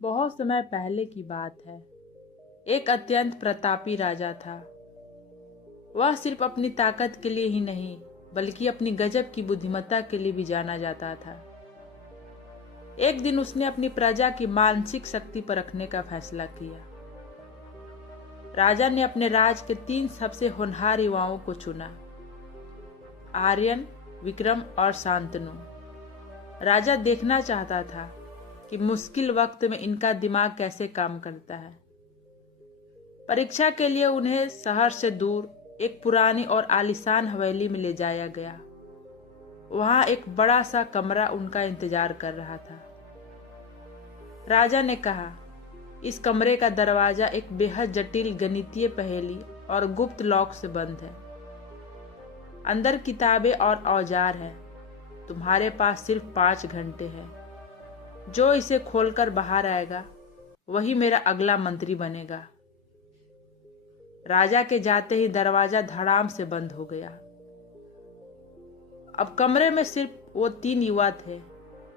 बहुत समय पहले की बात है। एक अत्यंत प्रतापी राजा था। वह सिर्फ अपनी ताकत के लिए ही नहीं बल्कि अपनी गजब की बुद्धिमत्ता के लिए भी जाना जाता था। एक दिन उसने अपनी प्रजा की मानसिक शक्ति पर रखने का फैसला किया। राजा ने अपने राज के 3 सबसे होनहार युवाओं को चुना, आर्यन, विक्रम और शांतनु। राजा देखना चाहता था कि मुश्किल वक्त में इनका दिमाग कैसे काम करता है। परीक्षा के लिए उन्हें शहर से दूर एक पुरानी और आलीशान हवेली में ले जाया गया। वहां एक बड़ा सा कमरा उनका इंतजार कर रहा था। राजा ने कहा, इस कमरे का दरवाजा एक बेहद जटिल गणितीय पहेली और गुप्त लॉक से बंद है। अंदर किताबें और औजार हैं। तुम्हारे पास सिर्फ 5 घंटे हैं। जो इसे खोलकर बाहर आएगा वही मेरा अगला मंत्री बनेगा। राजा के जाते ही दरवाजा धड़ाम से बंद हो गया। अब कमरे में सिर्फ वो 3 युवा थे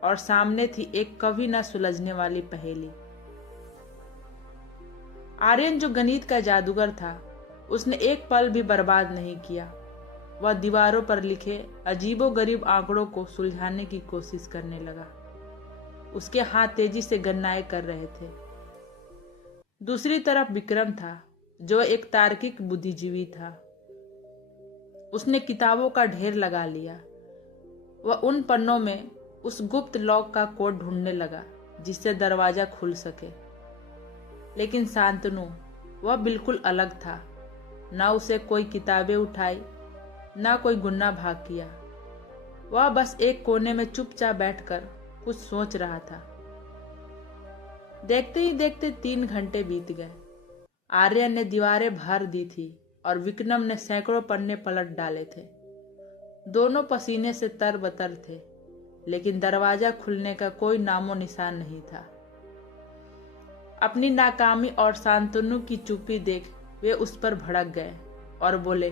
और सामने थी एक कभी न सुलझने वाली पहेली। आर्यन, जो गणित का जादूगर था, उसने एक पल भी बर्बाद नहीं किया। वह दीवारों पर लिखे अजीबोगरीब आंकड़ों को सुलझाने की कोशिश करने लगा। उसके हाथ तेजी से गणनाएं कर रहे थे। दूसरी तरफ विक्रम था, जो एक तार्किक बुद्धिजीवी था। उसने किताबों का ढेर लगा लिया। वह उन पन्नों में उस गुप्त लॉक का कोड ढूंढने लगा जिससे दरवाजा खुल सके। लेकिन शांतनु, वह बिल्कुल अलग था। न उसे कोई किताबें उठाई, न कोई गुन्ना भाग किया। वह बस एक कोने में चुपचाप बैठकर कुछ सोच रहा था। देखते ही देखते 3 घंटे बीत गए। आर्यन ने दीवारें भर दी थी और विक्रम ने सैकड़ों पन्ने पलट डाले थे। दोनों पसीने से तरबतर थे, लेकिन दरवाजा खुलने का कोई नामो निशान नहीं था। अपनी नाकामी और शांतनु की चुप्पी देख वे उस पर भड़क गए और बोले,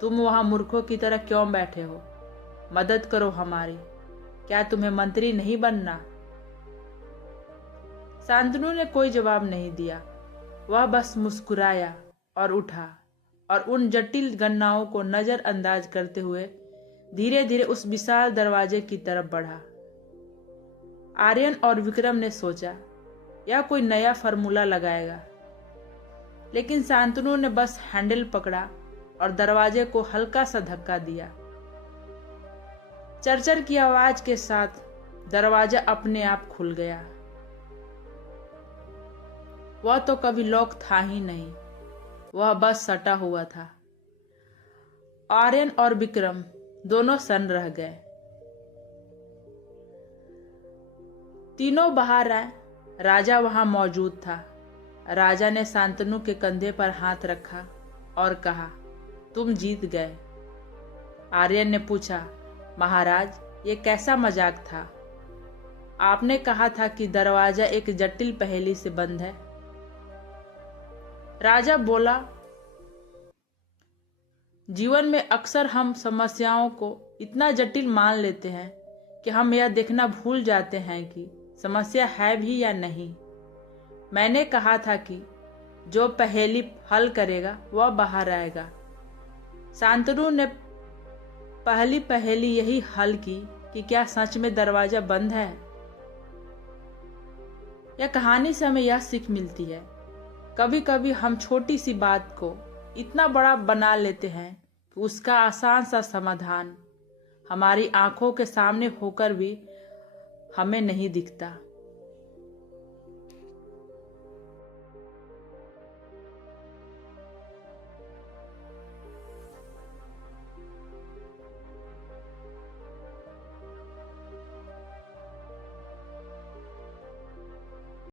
तुम वहां मूर्खों की तरह क्यों बैठे हो? मदद करो हमारी। क्या तुम्हें मंत्री नहीं बनना? शांतनु ने कोई जवाब नहीं दिया। वह बस मुस्कुराया और उठा और उन जटिल गणनाओं को नजरअंदाज करते हुए धीरे धीरे उस विशाल दरवाजे की तरफ बढ़ा। आर्यन और विक्रम ने सोचा, यह कोई नया फार्मूला लगाएगा, लेकिन शांतनु ने बस हैंडल पकड़ा और दरवाजे को हल्का सा धक्का दिया। चरचर की आवाज के साथ दरवाजा अपने आप खुल गया। वह तो कभी लॉक था ही नहीं, वह बस सटा हुआ था। आर्यन और विक्रम दोनों सन्न रह गए। तीनों बाहर आए। राजा वहां मौजूद था। राजा ने शांतनु के कंधे पर हाथ रखा और कहा, तुम जीत गए। आर्यन ने पूछा, महाराज, ये कैसा मजाक था? आपने कहा था कि दरवाजा एक जटिल पहेली से बंद है। राजा बोला, जीवन में अक्सर हम समस्याओं को इतना जटिल मान लेते हैं कि हम यह देखना भूल जाते हैं कि समस्या है भी या नहीं। मैंने कहा था कि जो पहेली हल करेगा वह बाहर आएगा। शांतनु ने पहली पहेली यही हल की कि क्या सच में दरवाजा बंद है। यह कहानी से हमें यह सीख मिलती है, कभी कभी हम छोटी सी बात को इतना बड़ा बना लेते हैं कि उसका आसान सा समाधान हमारी आंखों के सामने होकर भी हमें नहीं दिखता।